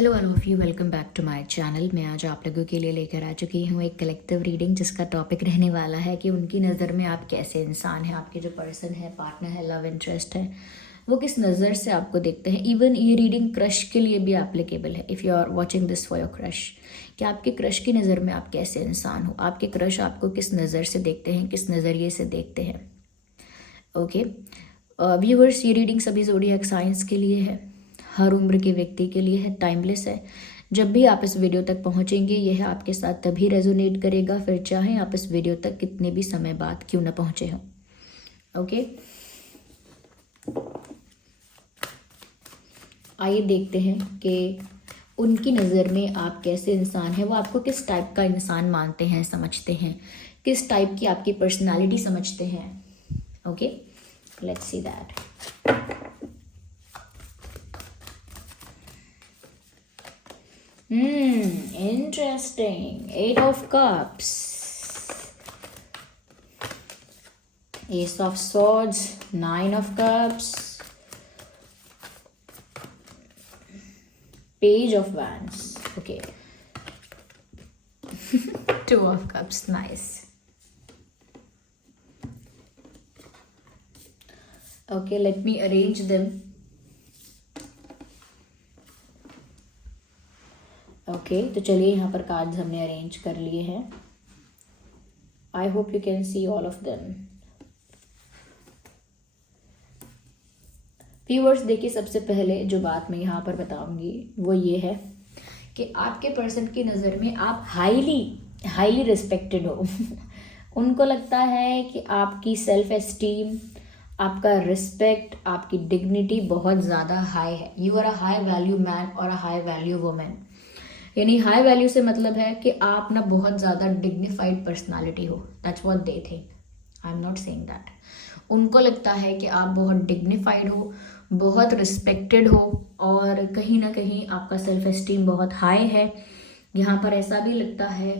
Hello all of you, welcome back to my channel. मैं आज आप लोगों के लिए लेकर आ चुकी हूँ एक कलेक्टिव रीडिंग जिसका टॉपिक रहने वाला है कि उनकी नज़र में आप कैसे इंसान हैं। आपके जो पर्सन है, पार्टनर है, लव इंटरेस्ट है, वो किस नज़र से आपको देखते हैं। इवन ये रीडिंग क्रश के लिए भी एप्लीकेबल है। If you are watching this for your crush, कि आपके क्रश की नज़र में आप कैसे इंसान हो, आपके क्रश आपको किस नज़र से देखते हैं, किस नज़रिए से देखते हैं। ओके व्यूअर्स, ये रीडिंग सभी ज़ोडिएक साइंस के लिए है, हर उम्र के व्यक्ति के लिए है, टाइमलेस है। जब भी आप इस वीडियो तक पहुंचेंगे यह आपके साथ तभी रेजोनेट करेगा, फिर चाहे आप इस वीडियो तक कितने भी समय बाद क्यों ना पहुंचे हों। ओके, आइए देखते हैं कि उनकी नज़र में आप कैसे इंसान हैं, वो आपको किस टाइप का इंसान मानते हैं, समझते हैं, किस टाइप की आपकी पर्सनालिटी समझते हैं। Okay, let's see that. Interesting. 8 of Cups, Ace of Swords, 9 of Cups, Page of Wands. Okay. 2 of Cups. Nice. Okay, let me arrange them. Okay तो चलिए यहाँ पर कार्ड्स हमने अरेंज कर लिए हैं। I hope you can see all of them. Viewers देखिए, सबसे पहले जो बात मैं यहाँ पर बताऊंगी वो ये है कि आपके पर्सन की नज़र में आप हाईली रिस्पेक्टेड हो। उनको लगता है कि आपकी सेल्फ एस्टीम, आपका रिस्पेक्ट, आपकी डिग्निटी बहुत ज़्यादा हाई है। You are a high value man और अ हाई वैल्यू वुमेन। यानी हाई वैल्यू से मतलब है कि आप ना बहुत ज़्यादा डिग्निफाइड पर्सनालिटी हो। That's what they think. I am not saying that. उनको लगता है कि आप बहुत डिग्निफाइड हो, बहुत रिस्पेक्टेड हो, और कहीं ना कहीं आपका सेल्फ एस्टीम बहुत हाई है। यहाँ पर ऐसा भी लगता है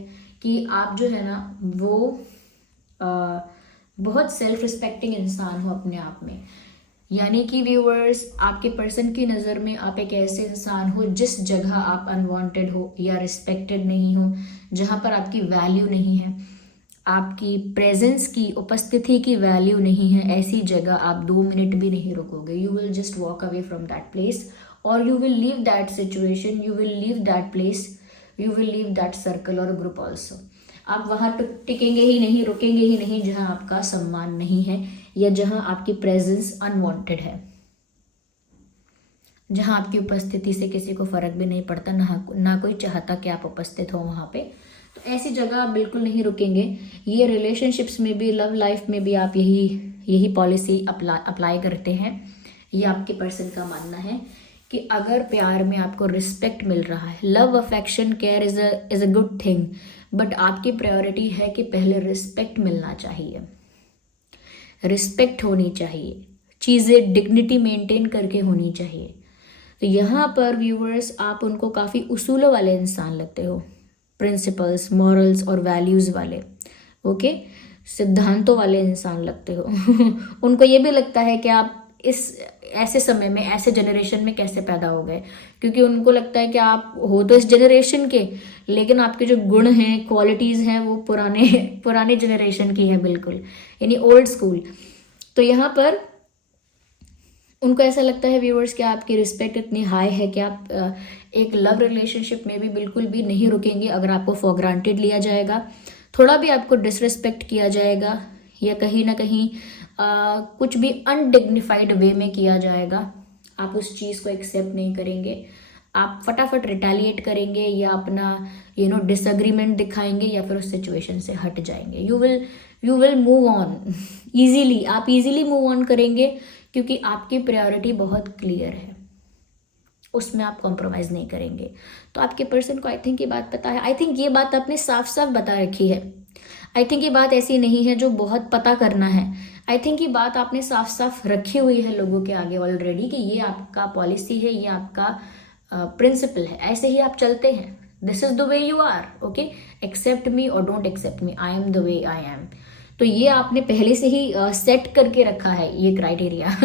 कि आप जो है ना वो बहुत सेल्फ रिस्पेक्टिंग इंसान हो अपने आप में। यानी कि व्यूअर्स, आपके पर्सन की नज़र में आप एक ऐसे इंसान हो जिस जगह आप अनवांटेड हो या रिस्पेक्टेड नहीं हो, जहाँ पर आपकी वैल्यू नहीं है, आपकी प्रेजेंस की, उपस्थिति की वैल्यू नहीं है, ऐसी जगह आप 2 मिनट भी नहीं रुकोगे। You will just walk away from that place, और you will leave that situation, you will leave that place, you will leave that circle और ग्रुप ऑल्सो। आप वहाँ टिकेंगे ही नहीं, रुकेंगे ही नहीं जहाँ आपका सम्मान नहीं है या जहाँ आपकी प्रेजेंस अनवांटेड है, जहाँ आपकी उपस्थिति से किसी को फर्क भी नहीं पड़ता, ना कोई चाहता कि आप उपस्थित हो वहाँ पे। तो ऐसी जगह आप बिल्कुल नहीं रुकेंगे। ये रिलेशनशिप्स में भी, लव लाइफ में भी आप यही पॉलिसी अप्लाई करते हैं। ये आपके पर्सन का मानना है कि अगर प्यार में आपको रिस्पेक्ट मिल रहा है, love, affection, care is a good thing, but आपकी प्रायोरिटी है कि पहले रिस्पेक्ट मिलना चाहिए, रिस्पेक्ट होनी चाहिए, चीज़ें डिग्निटी मेंटेन करके होनी चाहिए। तो यहाँ पर व्यूअर्स, आप उनको काफ़ी उसूलों वाले इंसान लगते हो, प्रिंसिपल्स, मॉरल्स और वैल्यूज़ वाले। ओके, सिद्धांतों वाले इंसान लगते हो। उनको ये भी लगता है कि आप इस ऐसे समय में, ऐसे जनरेशन में कैसे पैदा हो गए, क्योंकि उनको लगता है कि आप हो तो इस जनरेशन के, लेकिन आपके जो गुण हैं, क्वालिटीज़ हैं, वो पुराने जनरेशन की है बिल्कुल, यानी ओल्ड स्कूल। तो यहाँ पर उनको ऐसा लगता है व्यूअर्स कि आपकी रिस्पेक्ट इतनी हाई है कि आप एक लव रिलेशनशिप में भी बिल्कुल भी नहीं रुकेंगे अगर आपको फॉर ग्रांटेड लिया जाएगा, थोड़ा भी आपको डिसरिस्पेक्ट किया जाएगा, या कहीं ना कहीं कुछ भी अनडिग्निफाइड वे में किया जाएगा, आप उस चीज़ को एक्सेप्ट नहीं करेंगे। आप फटाफट रिटेलिएट करेंगे या अपना डिसएग्रीमेंट दिखाएंगे या फिर उस सिचुएशन से हट जाएंगे। You will move on easily, आप इजीली मूव ऑन करेंगे क्योंकि आपकी प्रायोरिटी बहुत क्लियर है, उसमें आप कॉम्प्रोमाइज़ नहीं करेंगे। तो आपके पर्सन को आई थिंक ये बात पता है। आई थिंक ये बात आपने साफ साफ बता रखी है। आई थिंक ये बात ऐसी नहीं है जो बहुत पता करना है। आई थिंक ये बात आपने साफ साफ रखी हुई है लोगों के आगे ऑलरेडी कि ये आपका पॉलिसी है, ये आपका प्रिंसिपल है, ऐसे ही आप चलते हैं। This is the way you are. Okay, accept me और don't accept me, I am the way I am. तो ये आपने पहले से ही सेट करके रखा है ये क्राइटेरिया।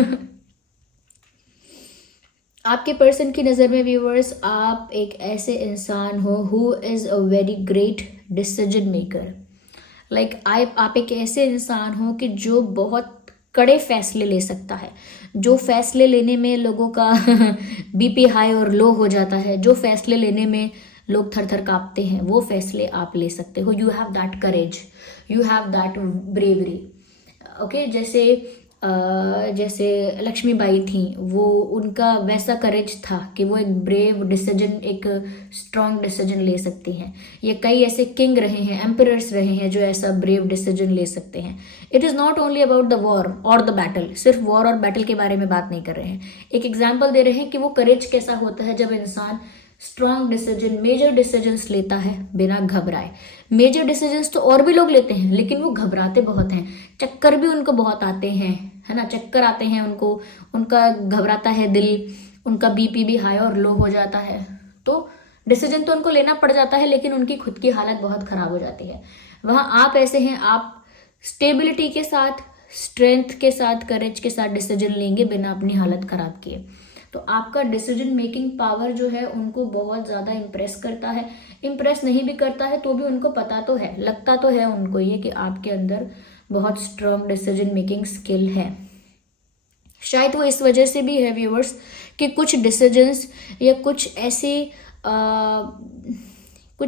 आपके पर्सन की नज़र में व्यूअर्स आप एक ऐसे इंसान हो who is a very great decision maker. Like आप एक ऐसे इंसान हो कि जो बहुत कड़े फैसले ले सकता है, जो फैसले लेने में लोगों का बीपी हाई और लो हो जाता है, जो फैसले लेने में लोग थर थर कांपते हैं, वो फैसले आप ले सकते हो। You have that courage, you have that bravery. Okay, जैसे लक्ष्मीबाई थी, वो उनका वैसा करेज था कि वो एक ब्रेव डिसीजन, एक स्ट्रॉन्ग डिसीजन ले सकती हैं। ये कई ऐसे किंग रहे हैं, एम्परर्स रहे हैं जो ऐसा ब्रेव डिसीजन ले सकते हैं। It is not only about the war और द बैटल, सिर्फ वॉर और बैटल के बारे में बात नहीं कर रहे हैं। एक एग्जाम्पल दे रहे हैं कि वो करेज कैसा होता है जब इंसान स्ट्रॉन्ग डिसीजन, मेजर डिसीजंस लेता है बिना घबराए। मेजर डिसीजंस तो और भी लोग लेते हैं, लेकिन वो घबराते बहुत हैं, चक्कर भी उनको बहुत आते हैं, है ना, चक्कर आते हैं उनको, उनका घबराता है दिल, उनका बीपी भी हाई और लो हो जाता है। तो डिसीजन तो उनको लेना पड़ जाता है, लेकिन उनकी खुद की हालत बहुत खराब हो जाती है। वहाँ आप ऐसे हैं, आप स्टेबिलिटी के साथ, स्ट्रेंथ के साथ, करेज के साथ डिसीजन लेंगे बिना अपनी हालत खराब किए। तो आपका डिसीजन मेकिंग पावर जो है उनको बहुत ज़्यादा इम्प्रेस करता है। इम्प्रेस नहीं भी करता है तो भी उनको पता तो है, लगता तो है उनको ये कि आपके अंदर बहुत स्ट्रॉन्ग डिसीजन मेकिंग स्किल है। शायद वो इस वजह से भी है व्यूअर्स कि कुछ डिसीजंस या कुछ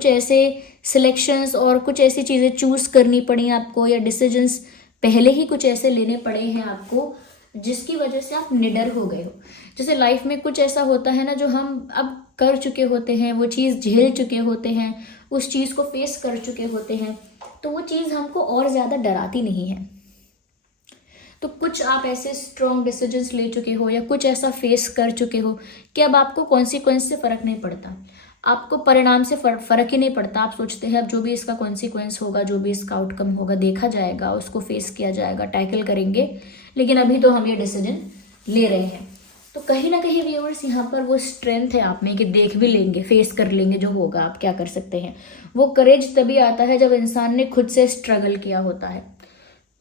ऐसे सिलेक्शंस और कुछ ऐसी चीज़ें चूज करनी पड़ी आपको, या डिसीजंस पहले ही कुछ ऐसे लेने पड़े हैं आपको जिसकी वजह से आप निडर हो गए हो। जैसे लाइफ में कुछ ऐसा होता है ना जो हम अब कर चुके होते हैं, वो चीज़ झेल चुके होते हैं, उस चीज़ को फेस कर चुके होते हैं, तो वो चीज़ हमको और ज़्यादा डराती नहीं है। तो कुछ आप ऐसे स्ट्रॉन्ग डिसीजंस ले चुके हो या कुछ ऐसा फेस कर चुके हो कि अब आपको कॉन्सिक्वेंस से फ़र्क नहीं पड़ता, आपको परिणाम से फ़र्क ही नहीं पड़ता। आप सोचते हैं अब जो भी इसका कॉन्सिक्वेंस होगा, जो भी इसका आउटकम होगा, देखा जाएगा, उसको फेस किया जाएगा, टैकल करेंगे, लेकिन अभी तो हम ये डिसीजन ले रहे हैं। तो कहीं ना कहीं व्यूअर्स यहाँ पर वो स्ट्रेंथ है आप में कि देख भी लेंगे, फेस कर लेंगे, जो होगा आप क्या कर सकते हैं। वो करेज तभी आता है जब इंसान ने खुद से स्ट्रगल किया होता है,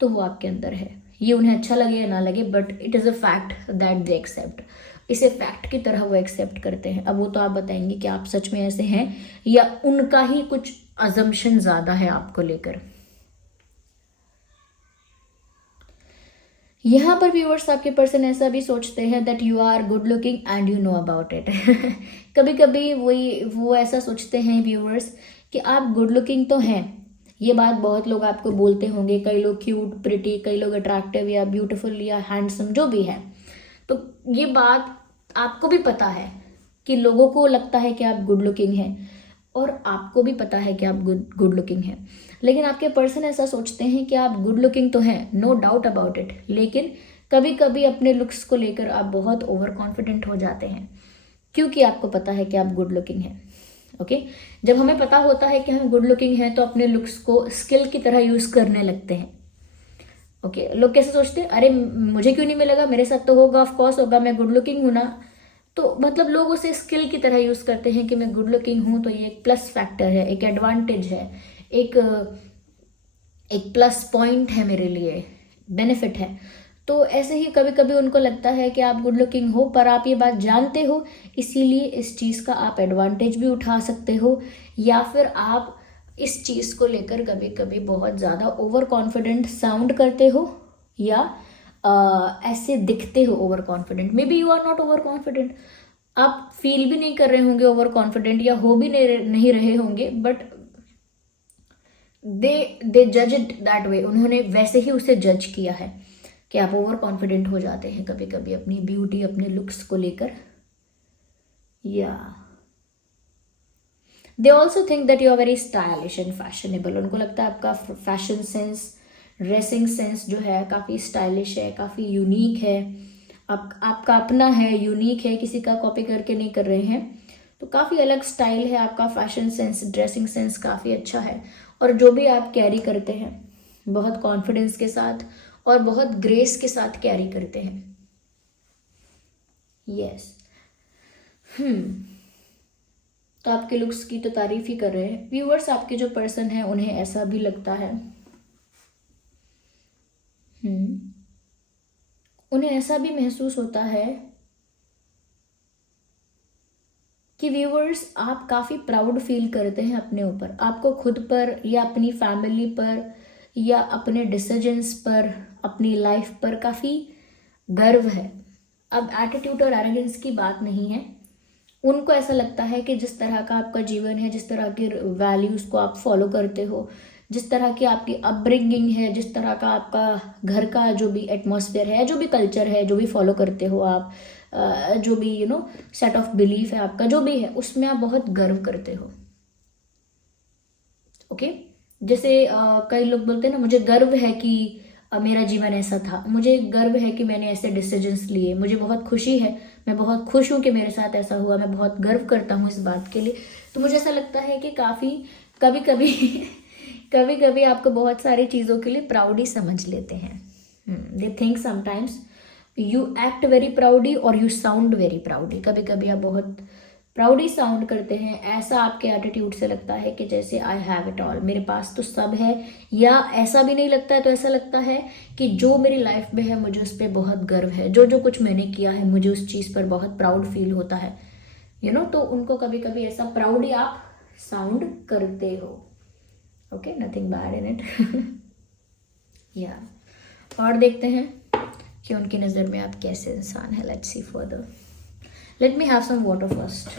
तो वो आपके अंदर है। ये उन्हें अच्छा लगे या ना लगे, but it is a fact that they accept. इसे फैक्ट की तरह वो एक्सेप्ट करते हैं। अब वो तो आप बताएंगे कि आप सच में ऐसे हैं या उनका ही कुछ अजम्पशन ज़्यादा है आपको लेकर। यहाँ पर व्यूअर्स आपके पर्सन ऐसा भी सोचते हैं that you are good looking and you know about it. कभी कभी वो ऐसा सोचते हैं व्यूअर्स कि आप गुड लुकिंग तो हैं, ये बात बहुत लोग आपको बोलते होंगे, कई लोग क्यूट, प्रिटी, कई लोग अट्रैक्टिव या ब्यूटीफुल या हैंडसम, जो भी है। तो ये बात आपको भी पता है कि लोगों को लगता है कि आप गुड लुकिंग हैं, और आपको भी पता है कि आप गुड लुकिंग हैं। लेकिन आपके पर्सन ऐसा सोचते हैं कि आप गुड लुकिंग तो हैं, नो डाउट अबाउट इट, लेकिन कभी कभी अपने लुक्स को लेकर आप बहुत ओवर कॉन्फिडेंट हो जाते हैं, क्योंकि आपको पता है कि आप गुड लुकिंग हैं। ओके, जब हमें पता होता है कि हम गुड लुकिंग हैं तो अपने लुक्स को स्किल की तरह यूज़ करने लगते हैं। ओके, लोग कैसे सोचते हैं, अरे मुझे क्यों नहीं मिलेगा, मेरे साथ तो होगा, ऑफ कोर्स होगा, मैं गुड लुकिंग हूं ना। तो मतलब लोग उसे स्किल की तरह यूज करते हैं कि मैं गुड लुकिंग हूं तो ये एक प्लस फैक्टर है, एक एडवांटेज है, एक एक प्लस पॉइंट है मेरे लिए, बेनिफिट है। तो ऐसे ही कभी कभी उनको लगता है कि आप गुड लुकिंग हो, पर आप ये बात जानते हो, इसीलिए इस चीज़ का आप एडवांटेज भी उठा सकते हो, या फिर आप इस चीज़ को लेकर कभी कभी बहुत ज़्यादा ओवर कॉन्फिडेंट साउंड करते हो, या ऐसे दिखते हो over confident. Maybe you are not over confident, आप फील भी नहीं कर रहे होंगे ओवर कॉन्फिडेंट, या हो भी नहीं रहे होंगे, बट दे जज इट दैट वे, उन्होंने वैसे ही उसे जज किया है कि आप ओवर कॉन्फिडेंट हो जाते हैं कभी कभी अपनी ब्यूटी, अपने लुक्स को लेकर। या they also think that you are very stylish and fashionable. उनको लगता है आपका फैशन सेंस, ड्रेसिंग सेंस जो है काफ़ी स्टाइलिश है, काफ़ी यूनिक है, आपका अपना है, यूनिक है, किसी का कॉपी करके नहीं कर रहे हैं। तो काफ़ी अलग स्टाइल है आपका, फैशन सेंस, ड्रेसिंग सेंस काफ़ी अच्छा है, और जो भी आप कैरी करते हैं बहुत कॉन्फिडेंस के साथ और बहुत ग्रेस के साथ कैरी करते हैं। यस। तो आपके लुक्स की तो तारीफ ही कर रहे हैं व्यूअर्स। आपके जो पर्सन है उन्हें ऐसा भी लगता है, उन्हें ऐसा भी महसूस होता है कि व्यूअर्स आप काफ़ी प्राउड फील करते हैं अपने ऊपर, आपको खुद पर या अपनी फैमिली पर या अपने डिसीजंस पर, अपनी लाइफ पर काफ़ी गर्व है। अब एटीट्यूड और एरोगेंस की बात नहीं है, उनको ऐसा लगता है कि जिस तरह का आपका जीवन है, जिस तरह के वैल्यूज़ को आप फॉलो करते हो, जिस तरह की आपकी अपब्रिंगिंग है, जिस तरह का आपका घर का जो भी एटमॉस्फेयर है, जो भी कल्चर है, जो भी फॉलो करते हो आप, जो भी सेट ऑफ बिलीफ है आपका, जो भी है, उसमें आप बहुत गर्व करते हो। ओके, जैसे कई लोग बोलते हैं ना, मुझे गर्व है कि मेरा जीवन ऐसा था, मुझे गर्व है कि मैंने ऐसे डिसीजंस लिए, मुझे बहुत खुशी है, मैं बहुत खुश हूँ कि मेरे साथ ऐसा हुआ, मैं बहुत गर्व करता हूँ इस बात के लिए। तो मुझे ऐसा लगता है कि काफ़ी कभी कभी कभी कभी आपको बहुत सारी चीज़ों के लिए प्राउड ही समझ लेते हैं। They think sometimes you act very proudly और यू साउंड वेरी प्राउडी। कभी कभी आप बहुत प्राउडी साउंड करते हैं, ऐसा आपके एटीट्यूड से लगता है कि जैसे आई हैव इट ऑल, मेरे पास तो सब है। या ऐसा भी नहीं लगता है तो ऐसा लगता है कि जो मेरी लाइफ में है मुझे उस पर बहुत गर्व है, जो जो कुछ मैंने किया है मुझे उस चीज़ पर बहुत प्राउड फील होता है। तो उनको कभी कभी ऐसा प्राउडी आप साउंड करते हो। Okay, nothing bad in it. या और देखते हैं कि उनकी नज़र में आप कैसे इंसान है। Let's see further. Let me have some water first.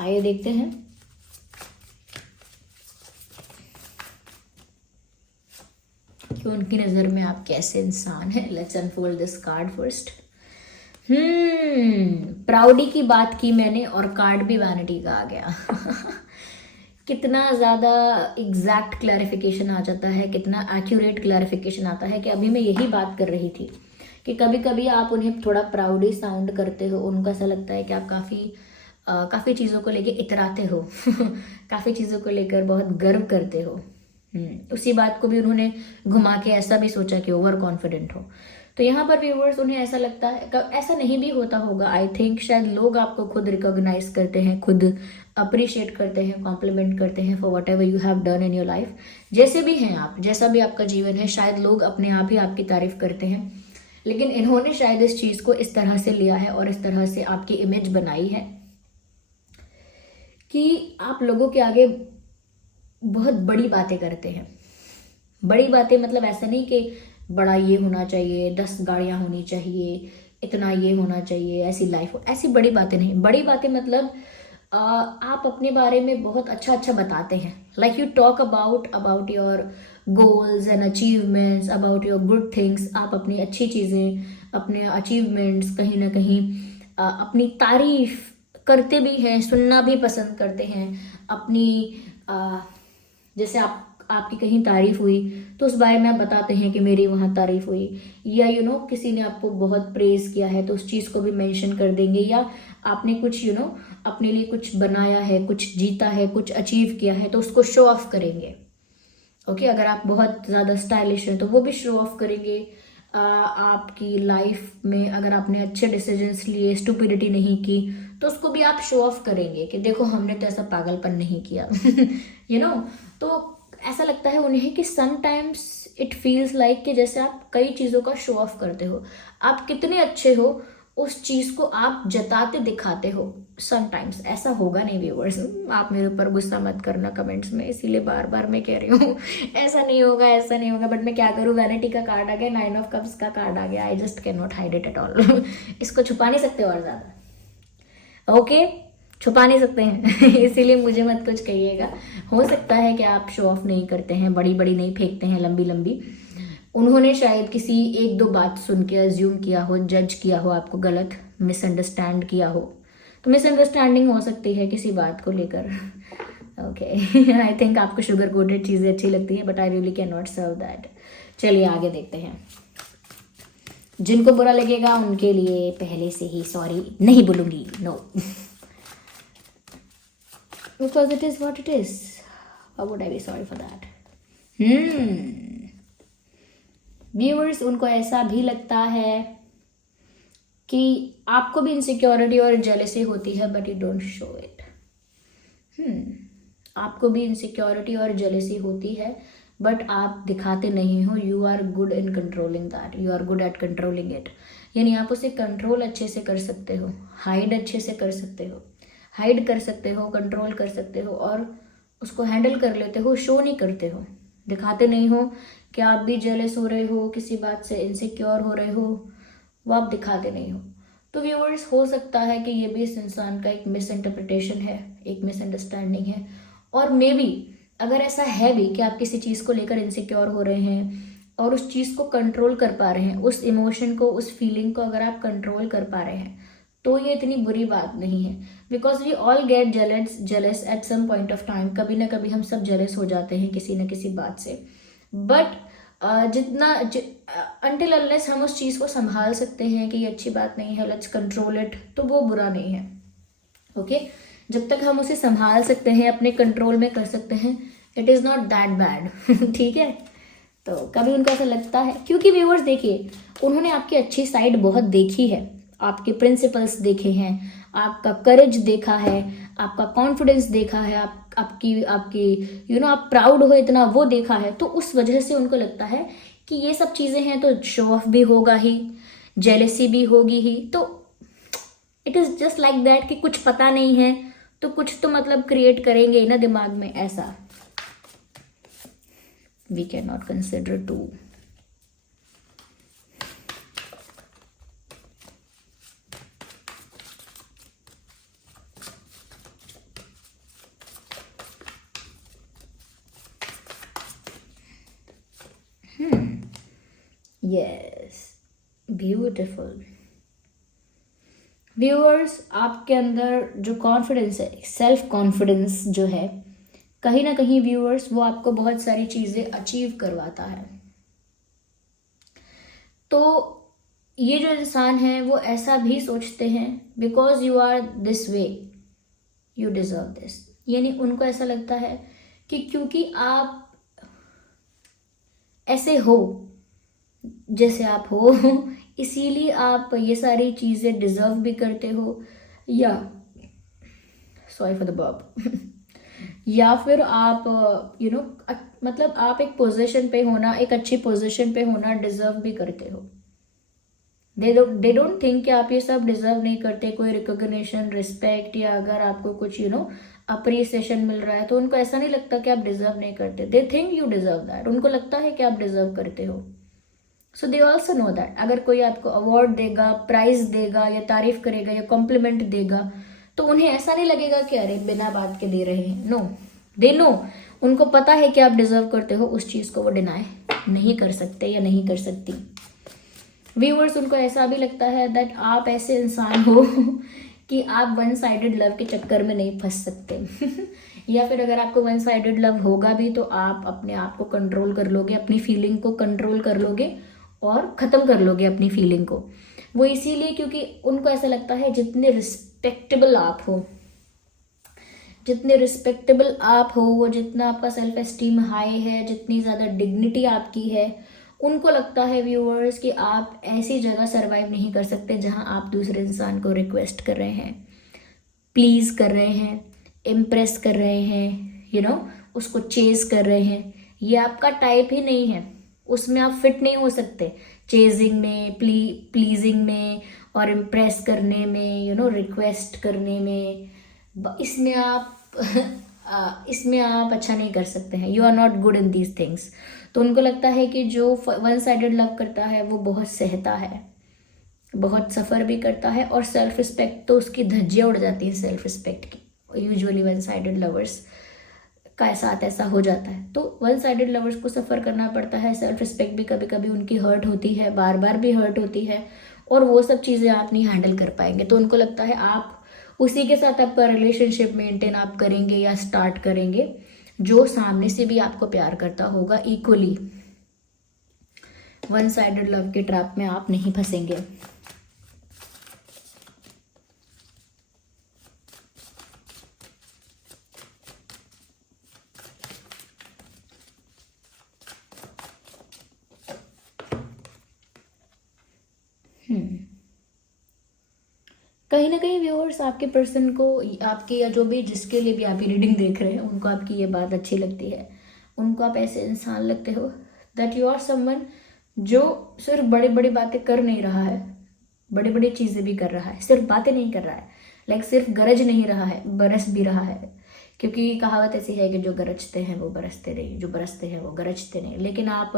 आइए देखते हैं कि उनकी नज़र में आप कैसे इंसान है। Let's unfold this card first. Proudly की बात की मैंने और कार्ड भी वैनिटी का आ गया। कितना ज़्यादा एग्जैक्ट क्लैरिफिकेशन आ जाता है, कितना एक्यूरेट क्लैरिफिकेशन आता है कि अभी मैं यही बात कर रही थी कि कभी कभी आप उन्हें थोड़ा प्राउडी साउंड करते हो, उनको ऐसा लगता है कि आप काफ़ी चीज़ों को लेकर इतराते हो। काफ़ी चीज़ों को लेकर बहुत गर्व करते हो। उसी बात को भी उन्होंने घुमा के ऐसा भी सोचा कि ओवर कॉन्फिडेंट हो। तो यहाँ पर व्यूअर्स उन्हें ऐसा लगता है, ऐसा नहीं भी होता होगा, आई थिंक शायद लोग आपको खुद रिकॉग्नाइज करते हैं, खुद अप्रिशिएट करते हैं, कॉम्प्लीमेंट करते हैं for what ever you have done in your life. जैसे भी हैं आप, जैसा भी आपका जीवन है, शायद लोग अपने आप ही आपकी तारीफ करते हैं। लेकिन इन्होंने शायद इस चीज़ को इस तरह से लिया है और इस तरह से आपकी इमेज बनाई है कि आप लोगों के आगे बहुत बड़ी बातें करते हैं। बड़ी बातें मतलब ऐसा नहीं कि बड़ा ये होना चाहिए, 10 गाड़ियाँ होनी चाहिए, इतना ये होना चाहिए, ऐसी लाइफ हो, ऐसी बड़ी बातें नहीं। बड़ी बातें मतलब आप अपने बारे में बहुत अच्छा अच्छा बताते हैं। Like you talk about your goals and achievements, about your good things. आप अपनी अच्छी चीज़ें, अपने अचीवमेंट्स कहीं ना कहीं अपनी तारीफ करते भी हैं, सुनना भी पसंद करते हैं। अपनी जैसे आपकी कहीं तारीफ हुई तो उस बारे में आप बताते हैं कि मेरी वहाँ तारीफ हुई, या किसी ने आपको बहुत प्रेज किया है तो उस चीज़ को भी मेंशन कर देंगे, या आपने कुछ अपने लिए कुछ बनाया है, कुछ जीता है, कुछ अचीव किया है तो उसको शो ऑफ करेंगे। ओके, अगर आप बहुत ज़्यादा स्टाइलिश हैं तो वो भी शो ऑफ करेंगे। आपकी लाइफ में अगर आपने अच्छे डिसीजंस लिए, स्टुपिडिटी नहीं की, तो उसको भी आप शो ऑफ करेंगे कि देखो हमने तो ऐसा पागलपन नहीं किया। तो ऐसा लगता है उन्हें कि समटाइम्स इट फील्स लाइक कि जैसे आप कई चीज़ों का शो ऑफ करते हो। आप कितने अच्छे हो उस चीज़ को आप जताते दिखाते हो। समटाइम्स ऐसा होगा नहीं व्यूअर्स, आप मेरे ऊपर गुस्सा मत करना कमेंट्स में, इसीलिए बार बार मैं कह रही हूँ ऐसा नहीं होगा, ऐसा नहीं होगा। बट मैं क्या करूँ, वैनिटी का कार्ड आ गया, 9 ऑफ कप्स का कार्ड आ गया, I just can not hide it at all. इसको छुपा नहीं सकते और ज़्यादा। ओके, छुपा नहीं सकते हैं। इसीलिए मुझे मत कुछ कहिएगा। हो सकता है कि आप शो ऑफ नहीं करते हैं, बड़ी बड़ी नहीं फेंकते हैं, लंबी लंबी। उन्होंने शायद किसी 1-2 बात सुन के अज्यूम किया हो, जज किया हो, आपको गलत मिसअंडरस्टैंड किया हो। तो मिसअंडरस्टैंडिंग हो सकती है किसी बात को लेकर। ओके, आई थिंक आपको शुगर कोटेड चीज़ें अच्छी लगती हैं, but I really can not serve that. चलिए आगे देखते हैं। जिनको बुरा लगेगा उनके लिए पहले से ही सॉरी नहीं बोलूँगी, no, because it is what it is. How would I be sorry for that. Viewers, उनको ऐसा भी लगता है कि आपको भी इनसिक्योरिटी और जेलसी होती है, but you don't show it. आपको भी इनसिक्योरिटी और जेलसी होती है, बट आप दिखाते नहीं हो। You are good in controlling that, you are good at controlling it. यानी आप उसे कंट्रोल अच्छे से कर सकते हो, हाइड अच्छे से कर सकते हो, हाइड कर सकते हो, कंट्रोल कर सकते हो, और उसको हैंडल कर लेते हो। शो नहीं करते हो, दिखाते नहीं हो कि आप भी जेलस हो रहे हो, किसी बात से इनसिक्योर हो रहे हो, वो आप दिखाते नहीं हो। तो व्यूअर्स, हो सकता है कि ये भी इस इंसान का एक मिस इंटरप्रिटेशन है, एक मिसअंडरस्टैंडिंग है। और मे बी अगर ऐसा है भी कि आप किसी चीज़ को लेकर इनसिक्योर हो रहे हैं और उस चीज़ को कंट्रोल कर पा रहे हैं, उस इमोशन को, उस फीलिंग को अगर आप कंट्रोल कर पा रहे हैं, तो ये इतनी बुरी बात नहीं है। Because we all get jealous at some point of time. कभी ना कभी हम सब जेलस हो जाते हैं किसी न किसी बात से। बट जितना अनटिल अनलेस हम उस चीज़ को संभाल सकते हैं कि ये अच्छी बात नहीं है, लेट्स कंट्रोल इट, तो वो बुरा नहीं है। ओके जब तक हम उसे संभाल सकते हैं, अपने कंट्रोल में कर सकते हैं, it is not that bad. ठीक है, तो कभी उनको ऐसा लगता है, क्योंकि व्यूअर्स देखिए, उन्होंने आपकी अच्छी साइड बहुत देखी है, आपके प्रिंसिपल्स देखे हैं, आपका करेज देखा है, आपका कॉन्फिडेंस देखा है, आपकी आपकी आप प्राउड हो इतना, वो देखा है। तो उस वजह से उनको लगता है कि ये सब चीज़ें हैं तो शो ऑफ भी होगा ही, जेलेसी भी होगी ही। तो it is just like that कि कुछ पता नहीं है तो कुछ तो मतलब क्रिएट करेंगे ना दिमाग में, ऐसा we can not consider to. Yes, beautiful. Viewers, आपके अंदर जो कॉन्फिडेंस है, सेल्फ कॉन्फिडेंस जो है, कहीं ना कहीं व्यूअर्स वो आपको बहुत सारी चीज़ें अचीव करवाता है। तो ये जो इंसान है वो ऐसा भी सोचते हैं, because you are this way you deserve this. यानी उनको ऐसा लगता है कि क्योंकि आप ऐसे हो जैसे आप हो, इसीलिए आप ये सारी चीज़ें डिजर्व भी करते हो, या सॉरी फॉर द बर्ब या फिर आप मतलब आप एक पोजीशन पे होना, एक अच्छी पोजीशन पे होना डिजर्व भी करते हो। दे डोंट थिंक कि आप ये सब डिजर्व नहीं करते, कोई रिकॉग्निशन, रिस्पेक्ट, या अगर आपको कुछ अप्रिसिएशन मिल रहा है, तो उनको ऐसा नहीं लगता कि आप डिजर्व नहीं करते। They think you deserve that, उनको लगता है कि आप डिजर्व करते हो। सो दे ऑल्सो नो दैट अगर कोई आपको अवार्ड देगा, प्राइज देगा, या तारीफ करेगा, या कॉम्प्लीमेंट देगा, तो उन्हें ऐसा नहीं लगेगा कि अरे बिना बात के दे रहे हैं। नो, दे नो, उनको पता है कि आप डिजर्व करते हो, उस चीज़ को वो डिनाई नहीं कर सकते या नहीं कर सकती। व्यूअर्स, उनको ऐसा भी लगता है दैट आप ऐसे इंसान हो कि आप वन साइडेड लव के चक्कर में नहीं फंस सकते। या फिर अगर आपको वन साइडेड लव होगा भी तो आप अपने आप को कंट्रोल कर लोगे, अपनी फीलिंग को कंट्रोल कर लोगे और ख़त्म कर लोगे अपनी फीलिंग को। वो इसीलिए क्योंकि उनको ऐसा लगता है जितने रिस्पेक्टेबल आप हो, जितने रिस्पेक्टेबल आप हो, वो जितना आपका सेल्फ एस्टीम हाई है, जितनी ज़्यादा डिग्निटी आपकी है, उनको लगता है व्यूअर्स कि आप ऐसी जगह सरवाइव नहीं कर सकते जहां आप दूसरे इंसान को रिक्वेस्ट कर रहे हैं, प्लीज़ कर रहे हैं, इम्प्रेस कर रहे हैं, उसको चेज कर रहे हैं। ये आपका टाइप ही नहीं है, उसमें आप फिट नहीं हो सकते। चेजिंग में, प्लीजिंग में, और इम्प्रेस करने में, रिक्वेस्ट करने में, इसमें आप इसमें आप अच्छा नहीं कर सकते हैं। You are not good in these things. तो उनको लगता है कि जो वन साइडेड लव करता है वो बहुत सहता है, बहुत सफ़र भी करता है, और सेल्फ रिस्पेक्ट तो उसकी धज्जियाँ उड़ जाती हैं सेल्फ रिस्पेक्ट की। यूजुअली वन साइडेड लवर्स का साथ ऐसा हो जाता है। तो वन साइडेड लवर्स को सफ़र करना पड़ता है, सेल्फ रिस्पेक्ट भी कभी कभी उनकी हर्ट होती है, बार बार भी हर्ट होती है, और वो सब चीज़ें आप नहीं हैंडल कर पाएंगे। तो उनको लगता है आप उसी के साथ आपका रिलेशनशिप मेंटेन आप करेंगे या स्टार्ट करेंगे जो सामने से भी आपको प्यार करता होगा इक्वली। वन साइडेड लव के ट्रैप में आप नहीं फंसेंगे। कहीं ना कहीं व्यूअर्स आपके पर्सन को, आपके या जो भी जिसके लिए भी आप ये रीडिंग देख रहे हैं, उनको आपकी ये बात अच्छी लगती है, उनको आप ऐसे इंसान लगते हो दैट यू आर समवन जो सिर्फ बड़ी बड़ी बातें कर नहीं रहा है, बड़ी बड़ी चीज़ें भी कर रहा है, सिर्फ बातें नहीं कर रहा है, लाइक सिर्फ गरज नहीं रहा है, बरस भी रहा है। क्योंकि कहावत ऐसी है कि जो गरजते हैं वो बरसते नहीं, जो बरसते हैं वो गरजते नहीं। लेकिन आप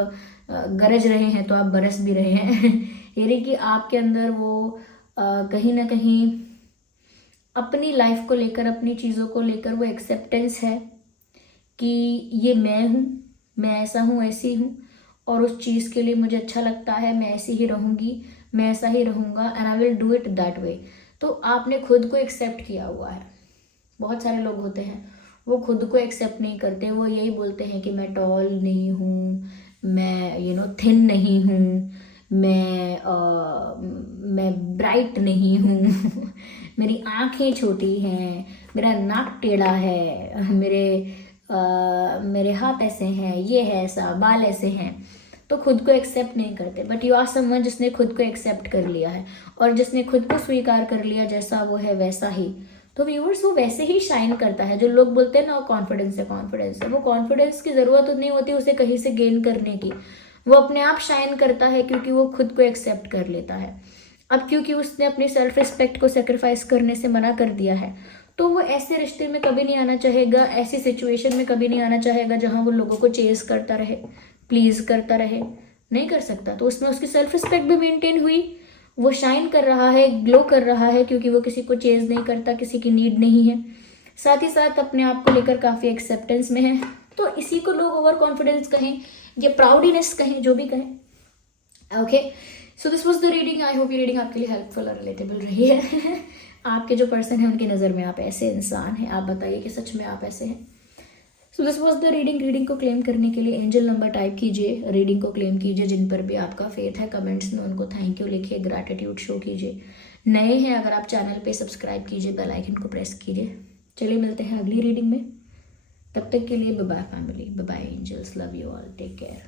गरज रहे हैं तो आप बरस भी रहे हैं यानी कि आपके अंदर वो कहीं ना कहीं अपनी लाइफ को लेकर, अपनी चीज़ों को लेकर वो एक्सेप्टेंस है कि ये मैं हूँ, मैं ऐसा हूँ, ऐसी हूँ, और उस चीज़ के लिए मुझे अच्छा लगता है, मैं ऐसी ही रहूँगी, मैं ऐसा ही रहूँगा, and I will do it that way. तो आपने खुद को एक्सेप्ट किया हुआ है। बहुत सारे लोग होते हैं वो खुद को एक्सेप्ट नहीं करते, वो यही बोलते हैं कि मैं टॉल नहीं हूँ, मैं थिन नहीं हूँ, मैं ब्राइट नहीं हूँ मेरी आंखें छोटी हैं, मेरा नाक टेढ़ा है, मेरे हाथ ऐसे हैं, ये है ऐसा, बाल ऐसे हैं। तो खुद को एक्सेप्ट नहीं करते। बट यू आर समवन जिसने खुद को एक्सेप्ट कर लिया है, और जिसने खुद को स्वीकार कर लिया जैसा वो है वैसा ही, तो व्यूअर्स वो वैसे ही शाइन करता है। जो लोग बोलते हैं ना कॉन्फिडेंस है, कॉन्फिडेंस है, वो कॉन्फिडेंस की ज़रूरत नहीं होती उसे कहीं से गेन करने की, वो अपने आप शाइन करता है क्योंकि वो खुद को एक्सेप्ट कर लेता है। अब क्योंकि उसने अपनी सेल्फ रिस्पेक्ट को सेक्रीफाइस करने से मना कर दिया है, तो वो ऐसे रिश्ते में कभी नहीं आना चाहेगा, ऐसी सिचुएशन में कभी नहीं आना चाहेगा जहाँ वो लोगों को चेस करता रहे, प्लीज करता रहे, नहीं कर सकता। तो उसमें उसकी सेल्फ रिस्पेक्ट भी मेंटेन हुई, वो शाइन कर रहा है, ग्लो कर रहा है, क्योंकि वो किसी को चेज नहीं करता, किसी की नीड नहीं है, साथ ही साथ अपने आप को लेकर काफ़ी एक्सेप्टेंस में है। तो इसी को लोग ओवर कॉन्फिडेंस कहें या प्राउडीनेस कहें, जो भी कहें। Okay, so this was the reading. I hope ये रीडिंग आपके लिए हेल्पफुल और रिलेटेबल रही है आपके जो पर्सन है उनकी नज़र में आप ऐसे इंसान हैं, आप बताइए कि सच में आप ऐसे हैं। So this was the reading. Reading को क्लेम करने के लिए एंजल नंबर टाइप कीजिए, रीडिंग को क्लेम कीजिए। जिन पर भी आपका फेथ है कमेंट्स में उनको थैंक यू लिखिए, ग्रैटिट्यूड शो कीजिए। नए हैं अगर आप चैनल पे सब्सक्राइब कीजिए, बेल आइकन को प्रेस कीजिए। चलिए मिलते हैं अगली रीडिंग में, तब तक के लिए bye bye family, bye bye angels, love you all, take care.